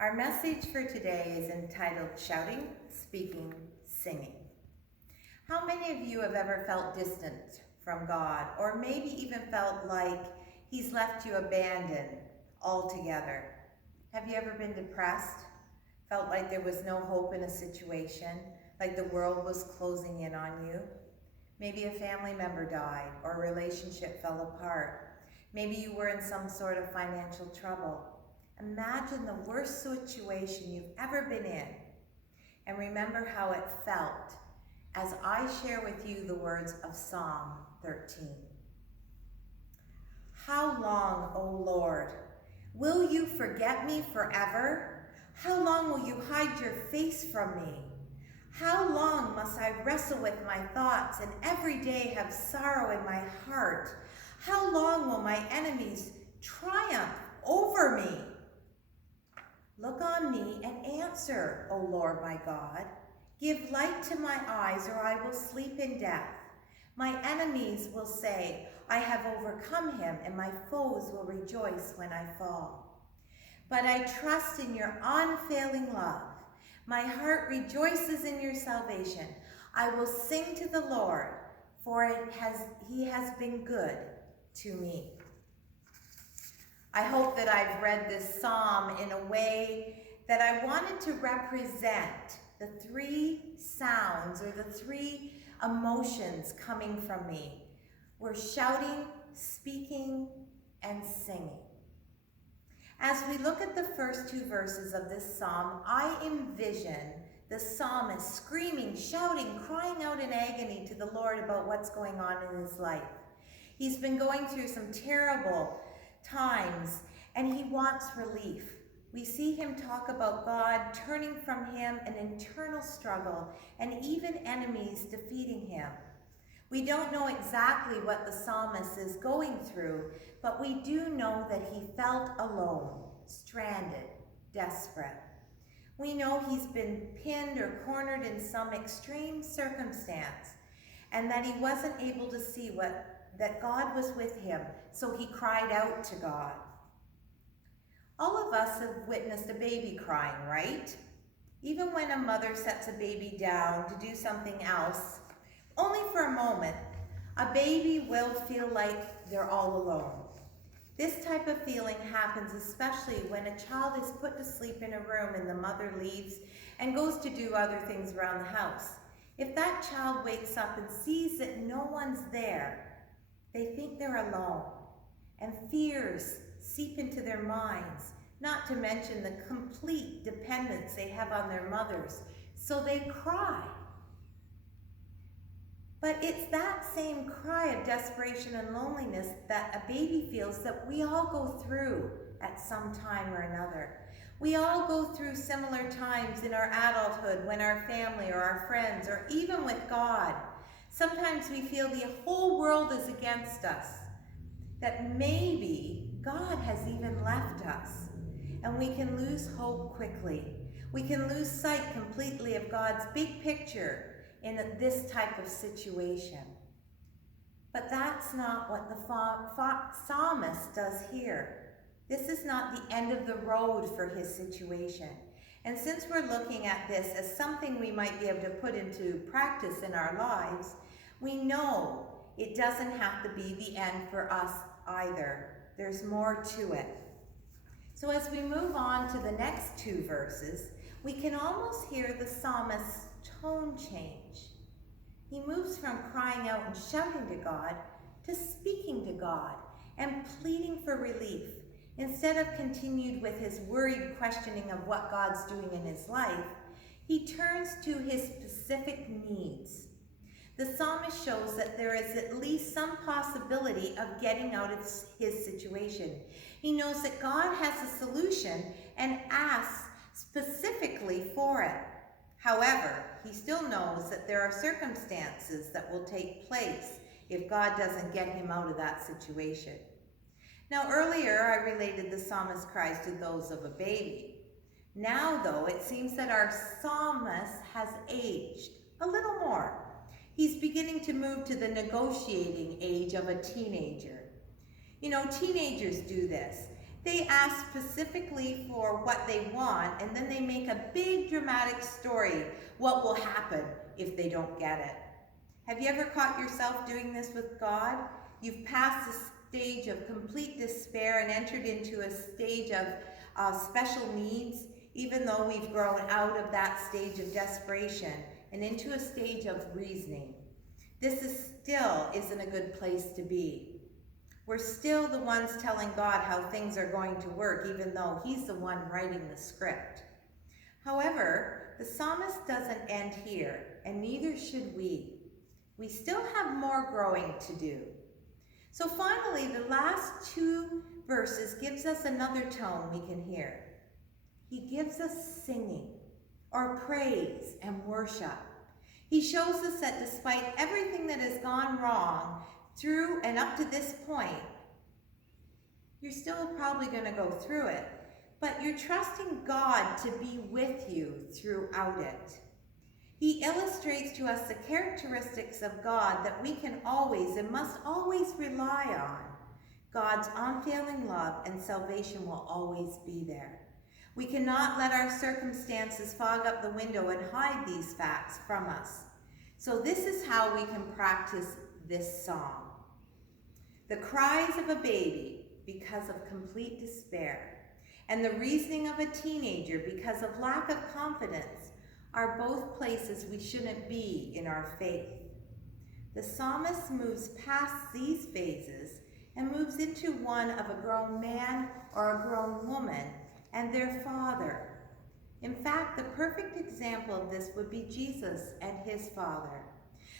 Our message for today is entitled Shouting, Speaking, Singing. How many of you have ever felt distant from God, or maybe even felt like He's left you abandoned altogether? Have you ever been depressed? Felt like there was no hope in a situation, like the world was closing in on you? Maybe a family member died or a relationship fell apart. Maybe you were in some sort of financial trouble. Imagine the worst situation you've ever been in and remember how it felt as I share with you the words of Psalm 13. How long, O Lord, will you forget me forever? How long will you hide your face from me? How long must I wrestle with my thoughts and every day have sorrow in my heart? How long will my enemies triumph over me? Look on me and answer, O Lord my God. Give light to my eyes, or I will sleep in death. My enemies will say, I have overcome him, and my foes will rejoice when I fall. But I trust in your unfailing love. My heart rejoices in your salvation. I will sing to the Lord, for he has been good to me. I hope that I've read this psalm in a way that I wanted to represent the three sounds or the three emotions coming from me. We're shouting, speaking, and singing. As we look at the first two verses of this psalm, I envision the psalmist screaming, shouting, crying out in agony to the Lord about what's going on in his life. He's been going through some terrible times, and he wants relief. We see him talk about God turning from him, an internal struggle, and even enemies defeating him. We don't know exactly what the psalmist is going through, but we do know that he felt alone, stranded, desperate. We know he's been pinned or cornered in some extreme circumstance, and that he wasn't able to see that God was with him, so he cried out to God. All of us have witnessed a baby crying, right? Even when a mother sets a baby down to do something else, only for a moment, a baby will feel like they're all alone. This type of feeling happens especially when a child is put to sleep in a room and the mother leaves and goes to do other things around the house. If that child wakes up and sees that no one's there, they think they're alone, and fears seep into their minds, not to mention the complete dependence they have on their mothers, so they cry. But it's that same cry of desperation and loneliness that a baby feels that we all go through at some time or another. We all go through similar times in our adulthood when our family or our friends or even with God. Sometimes we feel the whole world is against us, that maybe God has even left us, and we can lose hope quickly. We can lose sight completely of God's big picture in this type of situation. But that's not what the psalmist does here. This is not the end of the road for his situation. And since we're looking at this as something we might be able to put into practice in our lives, we know it doesn't have to be the end for us either. There's more to it. So as we move on to the next two verses, we can almost hear the psalmist's tone change. He moves from crying out and shouting to God to speaking to God and pleading for relief. Instead of continued with his worried questioning of what God's doing in his life, he turns to his specific needs. The psalmist shows that there is at least some possibility of getting out of his situation. He knows that God has a solution and asks specifically for it. However, he still knows that there are circumstances that will take place if God doesn't get him out of that situation. Now, earlier I related the psalmist's cries to those of a baby. Now, though, it seems that our psalmist has aged a little more. He's beginning to move to the negotiating age of a teenager. You know, teenagers do this. They ask specifically for what they want, and then they make a big dramatic story what will happen if they don't get it. Have you ever caught yourself doing this with God? You've passed the stage of complete despair and entered into a stage of special needs, even though we've grown out of that stage of desperation and into a stage of reasoning. This still isn't a good place to be. We're still the ones telling God how things are going to work, even though he's the one writing the script. However, the psalmist doesn't end here, and neither should we. We still have more growing to do. So finally, the last 2 verses gives us another tone we can hear. He gives us singing, or praise and worship. He shows us that despite everything that has gone wrong through and up to this point, you're still probably going to go through it, but you're trusting God to be with you throughout it. He illustrates to us the characteristics of God that we can always and must always rely on. God's unfailing love and salvation will always be there. We cannot let our circumstances fog up the window and hide these facts from us. So this is how we can practice this song. The cries of a baby because of complete despair, and the reasoning of a teenager because of lack of confidence are both places we shouldn't be in our faith. The psalmist moves past these phases and moves into one of a grown man or a grown woman and their father. In fact, the perfect example of this would be Jesus and his Father.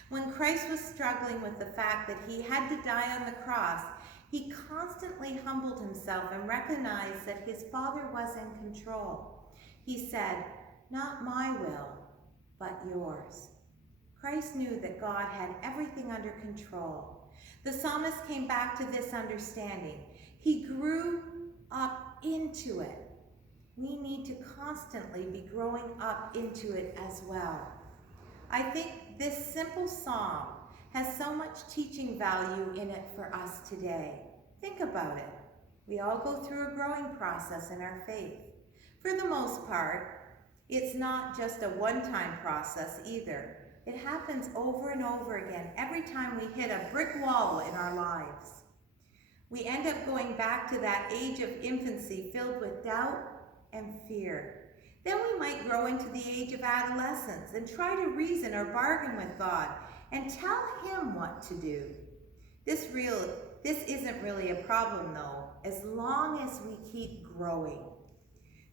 When Christ was struggling with the fact that he had to die on the cross, he constantly humbled himself and recognized that his Father was in control. He said, "Not my will, but yours." Christ knew that God had everything under control. The psalmist came back to this understanding. He grew up into it. We need to constantly be growing up into it as well. I think this simple psalm has so much teaching value in it for us today. Think about it. We all go through a growing process in our faith. For the most part, it's not just a one-time process either. It happens over and over again every time we hit a brick wall in our lives. We end up going back to that age of infancy filled with doubt and fear. Then we might grow into the age of adolescence and try to reason or bargain with God and tell him what to do. This isn't really a problem though, as long as we keep growing.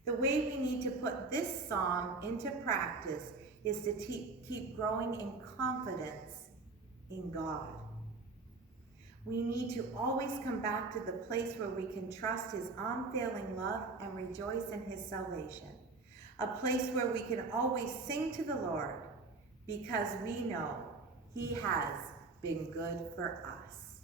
The way we need to put this psalm into practice is to keep growing in confidence in God. We need to always come back to the place where we can trust his unfailing love and rejoice in his salvation. A place where we can always sing to the Lord because we know he has been good for us.